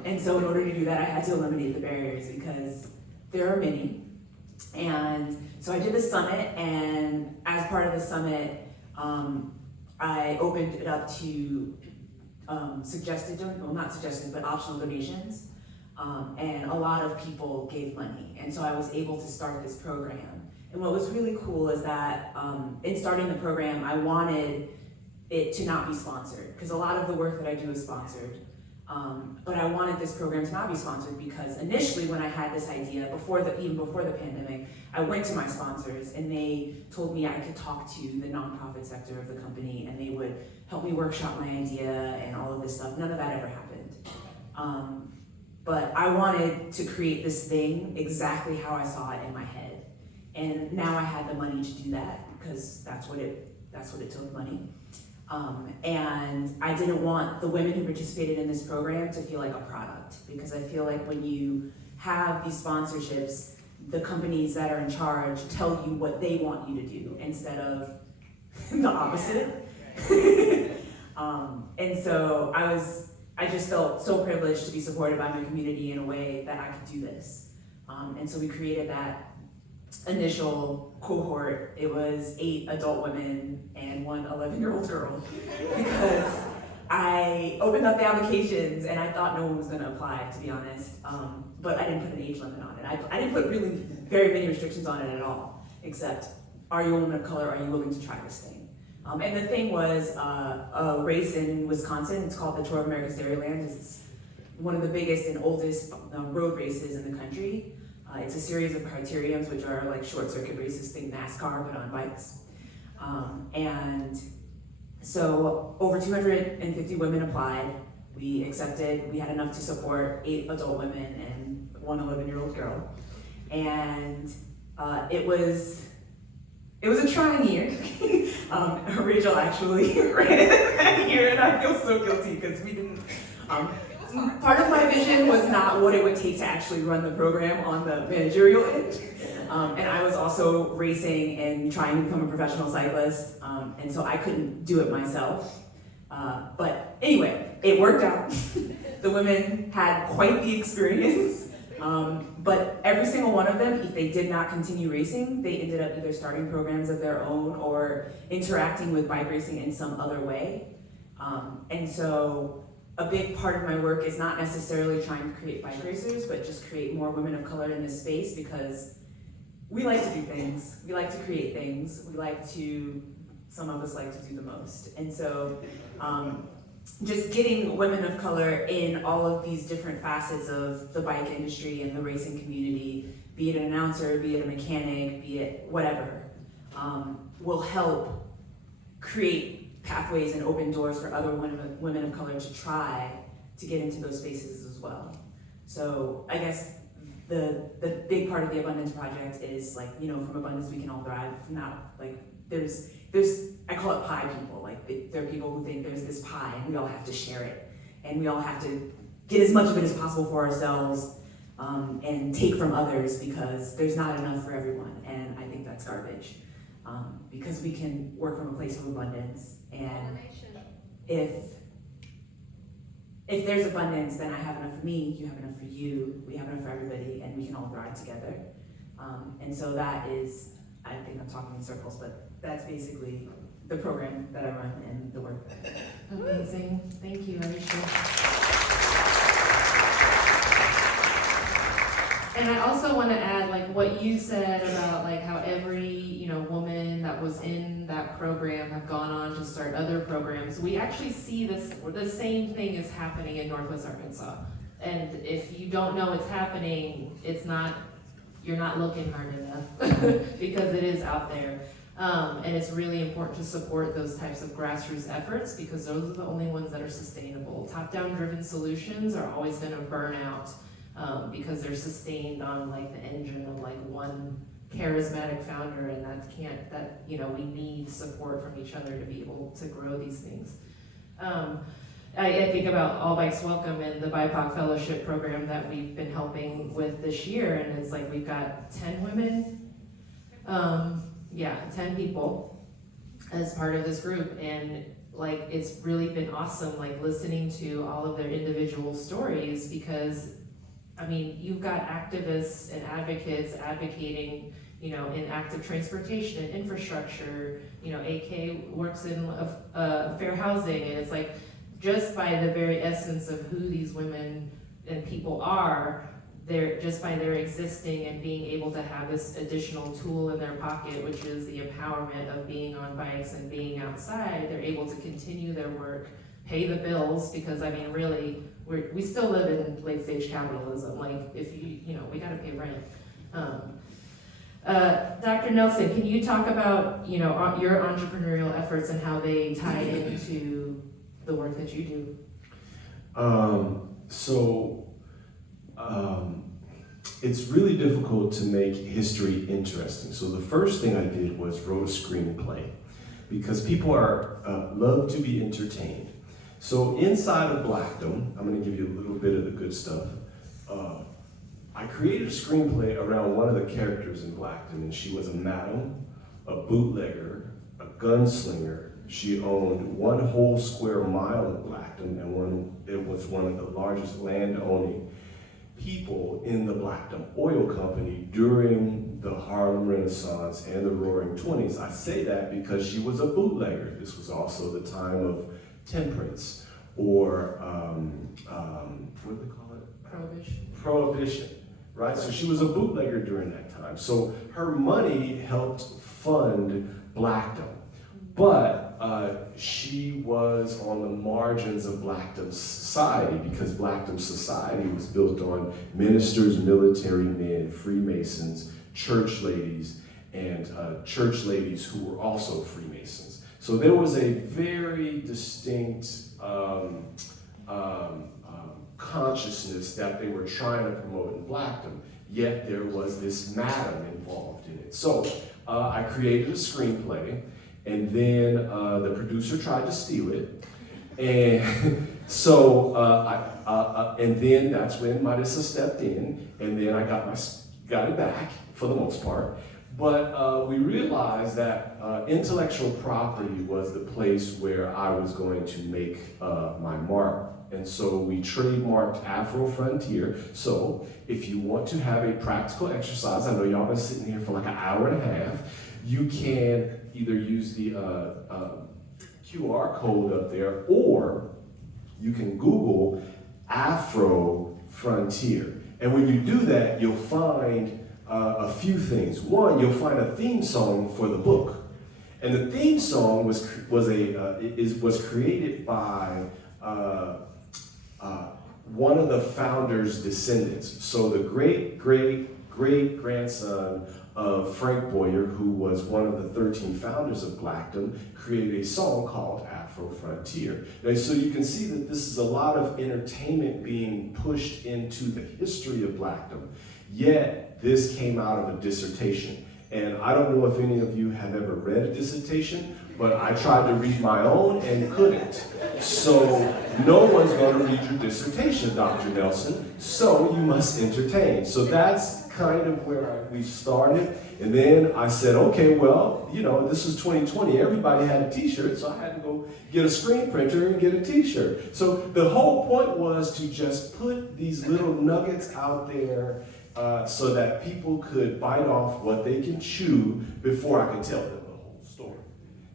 And so in order to do that, I had to eliminate the barriers because there are many. And so I did the summit, and as part of the summit, I opened it up to optional donations. And a lot of people gave money. And so I was able to start this program. And what was really cool is that in starting the program, I wanted it to not be sponsored, because a lot of the work that I do is sponsored. But I wanted this program to not be sponsored because initially when I had this idea, even before the pandemic, I went to my sponsors and they told me I could talk to the nonprofit sector of the company and they would help me workshop my idea and all of this stuff. None of that ever happened. But I wanted to create this thing exactly how I saw it in my head. And now I had the money to do that because that's what it took, money. And I didn't want the women who participated in this program to feel like a product, because I feel like when you have these sponsorships, the companies that are in charge tell you what they want you to do instead of the opposite. And so I just felt so privileged to be supported by my community in a way that I could do this. And so we created that initial cohort. It was 8 adult women and 1 11-year-old girl, because I opened up the applications and I thought no one was gonna apply, to be honest. But I didn't put an age limit on it. I didn't put really very many restrictions on it at all, except, are you a woman of color? Are you willing to try this thing? And the thing was a race in Wisconsin. It's called the Tour of America's Dairyland. It's one of the biggest and oldest road races in the country. It's a series of criteriums, which are like short circuit races, think NASCAR, but on bikes. And so over 250 women applied. We accepted, we had enough to support 8 adult women and 1 11-year-old girl. And it was a trying year. Rachel actually ran that year, and I feel so guilty because we didn't. Part of my vision was not what it would take to actually run the program on the managerial end. And I was also racing and trying to become a professional cyclist, and so I couldn't do it myself. But anyway, it worked out. The women had quite the experience, but every single one of them, if they did not continue racing, they ended up either starting programs of their own or interacting with bike racing in some other way. And so a big part of my work is not necessarily trying to create bike racers, but just create more women of color in this space, because we like to do things. We like to create things. Some of us like to do the most. And so just getting women of color in all of these different facets of the bike industry and the racing community, be it an announcer, be it a mechanic, be it whatever, will help create pathways and open doors for other women of color to try to get into those spaces as well. So I guess the big part of the Abundance Project is like, from abundance we can all thrive. Not like there's I call it pie people. Like there are people who think there's this pie and we all have to share it, and we all have to get as much of it as possible for ourselves, and take from others because there's not enough for everyone. And I think that's garbage, because we can work from a place of abundance. And if there's abundance, then I have enough for me, you have enough for you, we have enough for everybody, and we can all thrive together. And so that is, I think I'm talking in circles, but that's basically the program that I run and the work. Amazing. Thank you, Alicia. And I also want to add, like, what you said about like how every woman that was in that program have gone on to start other programs. We actually see the same thing is happening in Northwest Arkansas. And if you don't know it's happening, you're not looking hard enough because it is out there. And it's really important to support those types of grassroots efforts because those are the only ones that are sustainable. Top-down driven solutions are always going to burn out because they're sustained on like the engine of like one charismatic founder, and we need support from each other to be able to grow these things. I think about All Bikes Welcome and the BIPOC Fellowship program that we've been helping with this year, and it's like we've got 10 women, 10 people as part of this group, and like it's really been awesome like listening to all of their individual stories, because I mean, you've got activists and advocates advocating, in active transportation and infrastructure. AK works in fair housing, and it's like, just by the very essence of who these women and people are, just by their existing and being able to have this additional tool in their pocket, which is the empowerment of being on bikes and being outside, they're able to continue their work, pay the bills, because I mean, really, we still live in late stage capitalism. Like, if we gotta pay rent. Dr. Nelson, can you talk about, your entrepreneurial efforts and how they tie into the work that you do? It's really difficult to make history interesting. So the first thing I did was wrote a screenplay, because people love to be entertained. So inside of Blackdom, I'm going to give you a little bit of the good stuff. I created a screenplay around one of the characters in Blackdom, and she was a madam, a bootlegger, a gunslinger. She owned one whole square mile of Blackdom, and it was one of the largest land-owning people in the Blackdom Oil Company during the Harlem Renaissance and the Roaring 20s. I say that because she was a bootlegger. This was also the time of temperance, or what do they call it? Prohibition, right? So she was a bootlegger during that time. So her money helped fund Blackdom. But she was on the margins of Blackdom society, because Blackdom society was built on ministers, military men, Freemasons, church ladies, and church ladies who were also Freemasons. So there was a very distinct consciousness that they were trying to promote in Blackdom, yet there was this madam involved in it. So I created a screenplay, and then the producer tried to steal it, and so and then that's when Marissa stepped in, and then I got it back for the most part. But we realized that intellectual property was the place where I was going to make my mark. And so we trademarked Afro Frontier. So if you want to have a practical exercise, I know y'all been sitting here for like an hour and a half, you can either use the QR code up there, or you can Google Afro Frontier. And when you do that, you'll find a few things. One, you'll find a theme song for the book. And the theme song was created by one of the founders' descendants. So the great-great-great-grandson of Frank Boyer, who was one of the 13 founders of Blackdom, created a song called Afro Frontier. And so you can see that this is a lot of entertainment being pushed into the history of Blackdom. Yet this came out of a dissertation. And I don't know if any of you have ever read a dissertation, but I tried to read my own and couldn't. So no one's going to read your dissertation, Dr. Nelson, so you must entertain. So that's kind of where we started. And then I said, okay, well, this was 2020. Everybody had a t-shirt, so I had to go get a screen printer and get a t-shirt. So the whole point was to just put these little nuggets out there so that people could bite off what they can chew before I could tell them the whole story.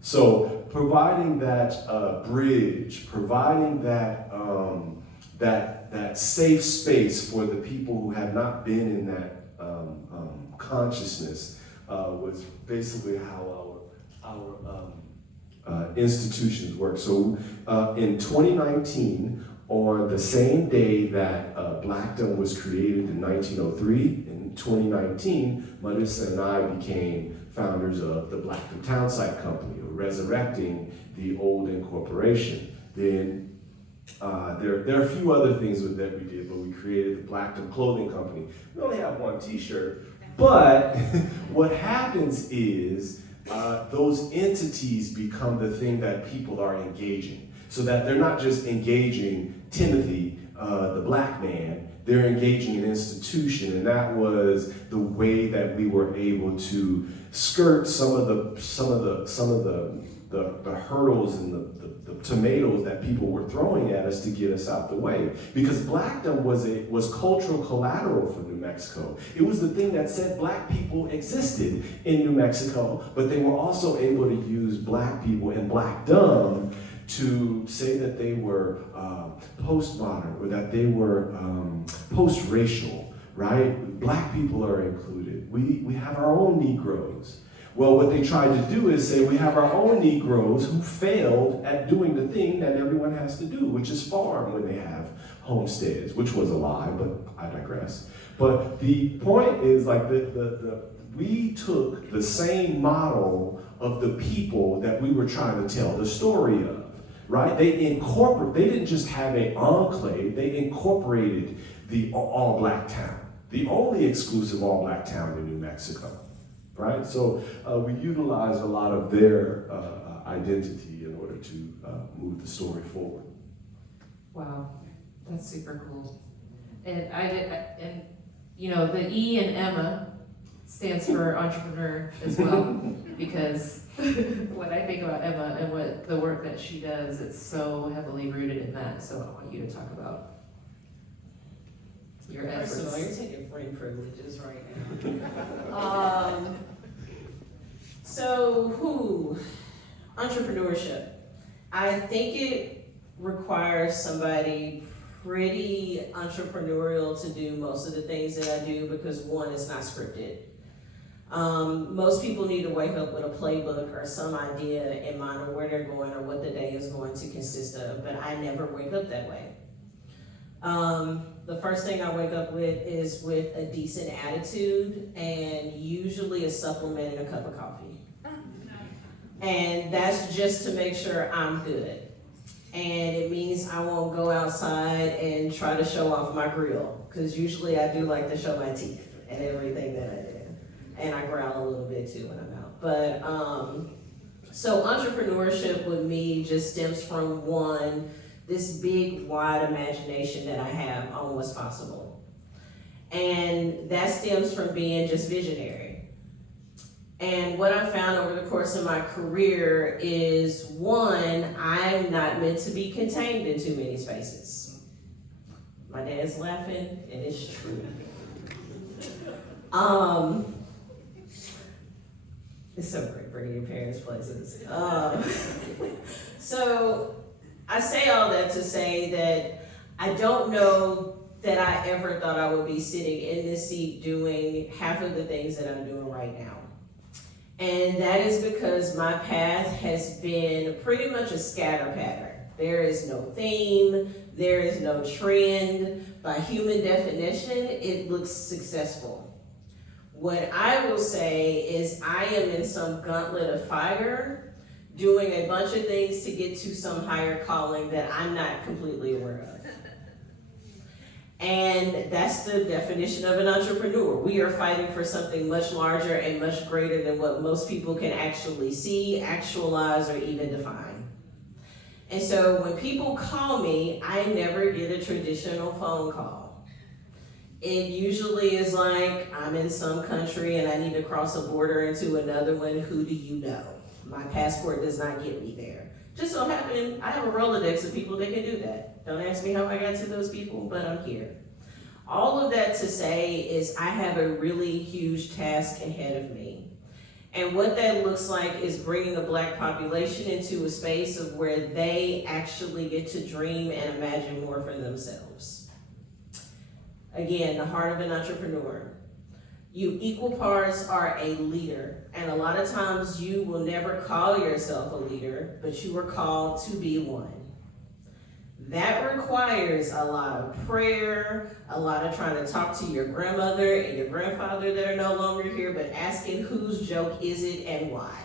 So providing that bridge, providing that that safe space for the people who have not been in that consciousness was basically how our institutions work. So in 2019, on the same day that Blackdom was created in 1903, in 2019, Marissa and I became founders of the Blackdom Townsite Company, resurrecting the old incorporation. Then there are a few other things that we did, but we created the Blackdom Clothing Company. We only have one t-shirt, but what happens is those entities become the thing that people are engaging. So that they're not just engaging Timothy, the black man, they're engaging an institution, and that was the way that we were able to skirt some of the hurdles and the tomatoes that people were throwing at us to get us out the way. Because Blackdom was cultural collateral for New Mexico. It was the thing that said black people existed in New Mexico, but they were also able to use black people and Blackdom to say that they were postmodern, or that they were post-racial, right? Black people are included. We have our own Negroes. Well, what they tried to do is say we have our own Negroes who failed at doing the thing that everyone has to do, which is farm when they have homesteads, which was a lie, but I digress. But the point is like we took the same model of the people that we were trying to tell the story of, right? They didn't just have an enclave, they incorporated the all-black town, the only exclusive all-black town in New Mexico, right? So we utilized a lot of their identity in order to move the story forward. Wow, that's super cool. And you know, the E in Emma stands for entrepreneur as well, because when I think about Emma and what the work that she does, it's so heavily rooted in that. So I want you to talk about your efforts. First of all, you're taking friend privileges right now. Entrepreneurship. I think it requires somebody pretty entrepreneurial to do most of the things that I do because one, it's not scripted. Most people need to wake up with a playbook or some idea in mind of where they're going or what the day is going to consist of, but I never wake up that way. The first thing I wake up with is with a decent attitude and usually a supplement and a cup of coffee. And that's just to make sure I'm good. And it means I won't go outside and try to show off my grill, because usually I do like to show my teeth and everything that I do. And I growl a little bit too when I'm out. But, so entrepreneurship with me just stems from one, this big, wide imagination that I have on what's possible. And that stems from being just visionary. And what I found over the course of my career is, one, I'm not meant to be contained in too many spaces. My dad's laughing, and it's true. It's so great bringing your parents places. So I say all that to say that I don't know that I ever thought I would be sitting in this seat doing half of the things that I'm doing right now. And that is because my path has been pretty much a scatter pattern. There is no theme, there is no trend. By human definition, it looks successful. What I will say is I am in some gauntlet of fire, doing a bunch of things to get to some higher calling that I'm not completely aware of. And that's the definition of an entrepreneur. We are fighting for something much larger and much greater than what most people can actually see, actualize, or even define. And so when people call me, I never get a traditional phone call. It usually is like, I'm in some country and I need to cross a border into another one. Who do you know? My passport does not get me there. Just so happened, I have a Rolodex of people that can do that. Don't ask me how I got to those people, but I'm here. All of that to say is I have a really huge task ahead of me. And what that looks like is bringing the Black population into a space of where they actually get to dream and imagine more for themselves. Again, the heart of an entrepreneur. You equal parts are a leader, and a lot of times you will never call yourself a leader, but you are called to be one. That requires a lot of prayer, a lot of trying to talk to your grandmother and your grandfather that are no longer here, but asking whose joke is it and why.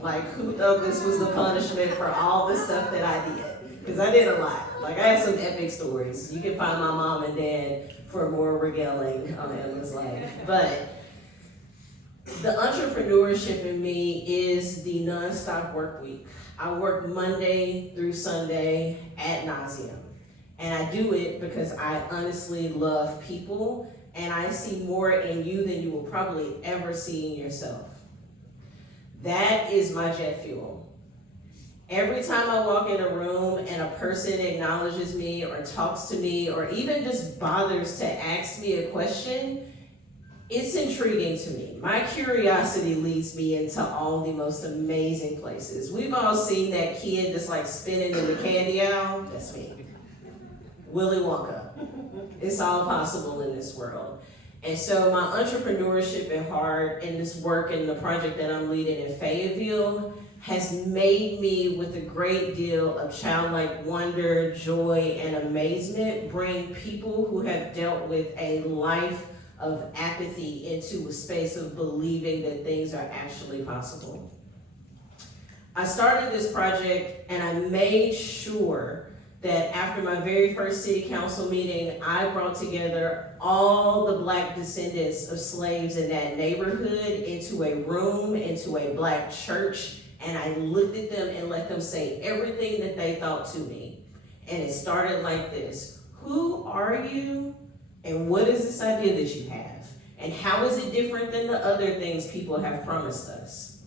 Like, who thought this was the punishment for all the stuff that I did? Because I did a lot. Like, I have some epic stories. You can find my mom and dad for more regaling on Emma's life. But the entrepreneurship in me is the nonstop work week. I work Monday through Sunday ad nauseum. And I do it because I honestly love people, and I see more in you than you will probably ever see in yourself. That is my jet fuel. Every time I walk in a room and a person acknowledges me or talks to me or even just bothers to ask me a question, it's intriguing to me. My curiosity leads me into all the most amazing places. We've all seen that kid that's like spinning in the candy aisle. That's me. Willy Wonka. It's all possible in this world. And so my entrepreneurship at heart and this work and the project that I'm leading in Fayetteville has made me, with a great deal of childlike wonder, joy, and amazement, bring people who have dealt with a life of apathy into a space of believing that things are actually possible. I started this project and I made sure that after my very first city council meeting, I brought together all the Black descendants of slaves in that neighborhood into a room, into a Black church, and I looked at them and let them say everything that they thought to me. And it started like this: who are you, and what is this idea that you have? And how is it different than the other things people have promised us?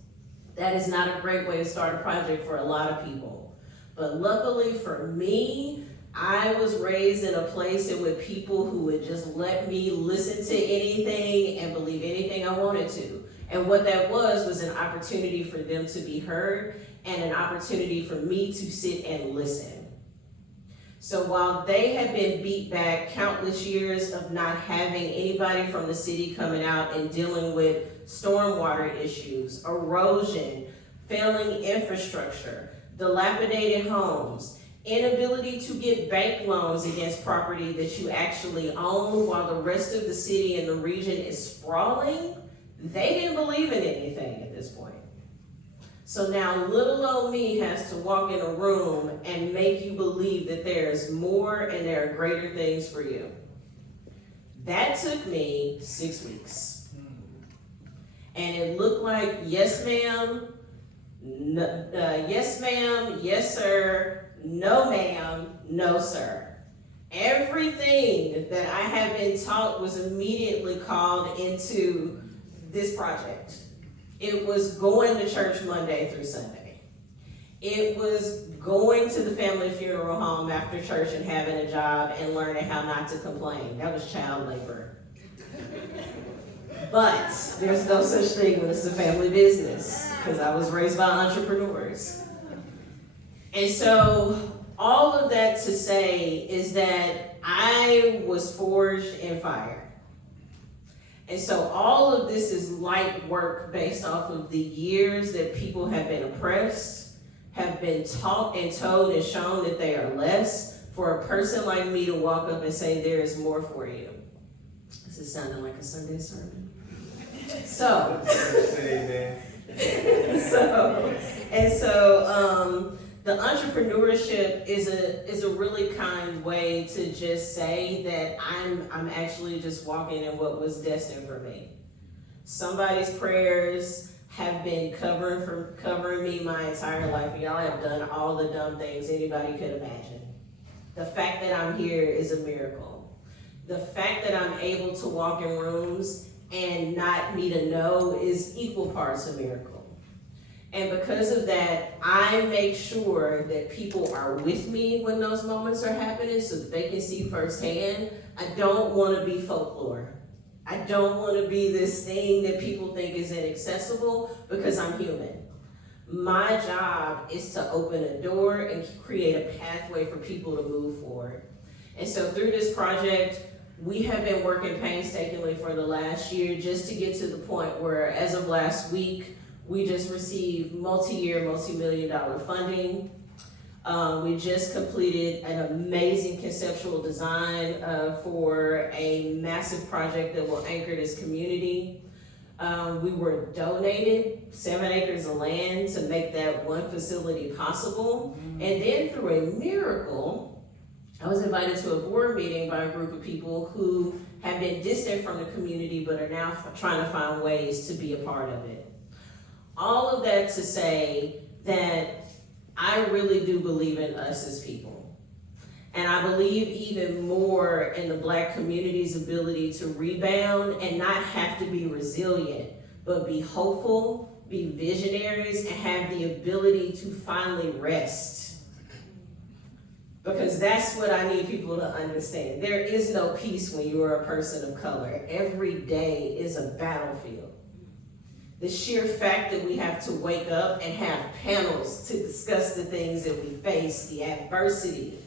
That is not a great way to start a project for a lot of people. But luckily for me, I was raised in a place and with people who would just let me listen to anything and believe anything I wanted to. And what that was an opportunity for them to be heard and an opportunity for me to sit and listen. So while they had been beat back countless years of not having anybody from the city coming out and dealing with stormwater issues, erosion, failing infrastructure, dilapidated homes, inability to get bank loans against property that you actually own while the rest of the city and the region is sprawling, they didn't believe in anything at this point. So now little old me has to walk in a room and make you believe that there's more and there are greater things for you. That took me 6 weeks. And it looked like yes ma'am, yes ma'am, yes sir, no ma'am, no sir. Everything that I had been taught was immediately called into this project. It was going to church Monday through Sunday. It was going to the family funeral home after church and having a job and learning how not to complain. That was child labor. But there's no such thing as a family business because I was raised by entrepreneurs. And so all of that to say is that I was forged in fire. And so all of this is light work based off of the years that people have been oppressed, have been taught and told and shown that they are less, for a person like me to walk up and say there is more for you. This is sounding like a Sunday sermon. So, the entrepreneurship is a really kind way to just say that I'm actually just walking in what was destined for me. Somebody's prayers have been covering me my entire life. Y'all have done all the dumb things anybody could imagine. The fact that I'm here is a miracle. The fact that I'm able to walk in rooms and not meet a no is equal parts a miracle. And because of that, I make sure that people are with me when those moments are happening so that they can see firsthand. I don't want to be folklore. I don't want to be this thing that people think is inaccessible because I'm human. My job is to open a door and create a pathway for people to move forward. And so through this project, we have been working painstakingly for the last year just to get to the point where, as of last week, we just received multi-year, multi-million-dollar funding. We just completed an amazing conceptual design for a massive project that will anchor this community. We were donated 7 acres of land to make that one facility possible. And then through a miracle, I was invited to a board meeting by a group of people who have been distant from the community but are now trying to find ways to be a part of it. All of that to say that I really do believe in us as people. And I believe even more in the Black community's ability to rebound and not have to be resilient, but be hopeful, be visionaries, and have the ability to finally rest. Because that's what I need people to understand. There is no peace when you are a person of color. Every day is a battlefield. The sheer fact that we have to wake up and have panels to discuss the things that we face, the adversity,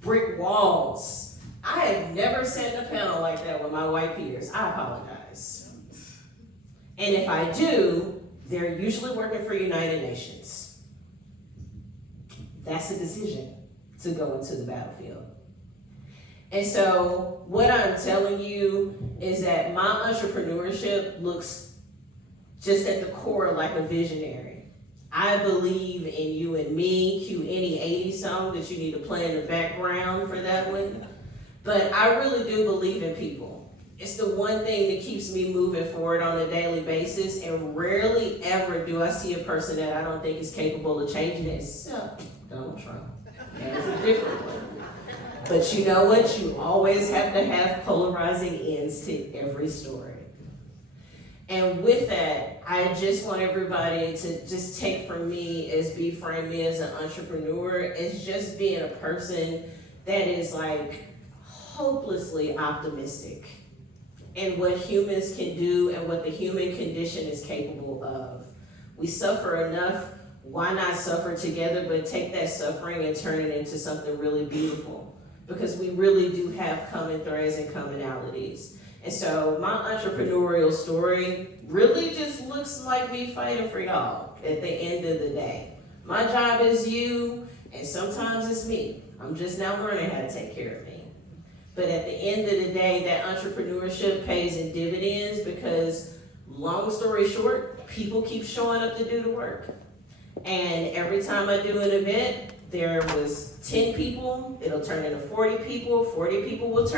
brick walls, I have never sat in a panel like that with my white peers. I apologize. And if I do, they're usually working for United Nations. That's a decision to go into the battlefield. And so what I'm telling you is that my entrepreneurship looks just at the core like a visionary. I believe in you and me. Cue any 80s song that you need to play in the background for that one. But I really do believe in people. It's the one thing that keeps me moving forward on a daily basis, and rarely ever do I see a person that I don't think is capable of changing it. So, Donald Trump. That's a different one. But you know what? You always have to have polarizing ends to every story. And with that, I just want everybody to just take from me as befriend me as an entrepreneur, as just being a person that is like hopelessly optimistic in what humans can do and what the human condition is capable of. We suffer enough, why not suffer together, but take that suffering and turn it into something really beautiful? Because we really do have common threads and commonalities. And so my entrepreneurial story really just looks like me fighting for y'all at the end of the day. My job is you, and sometimes it's me. I'm just now learning how to take care of me. But at the end of the day, that entrepreneurship pays in dividends because, long story short, people keep showing up to do the work. And every time I do an event, there was 10 people, it'll turn into 40 people will turn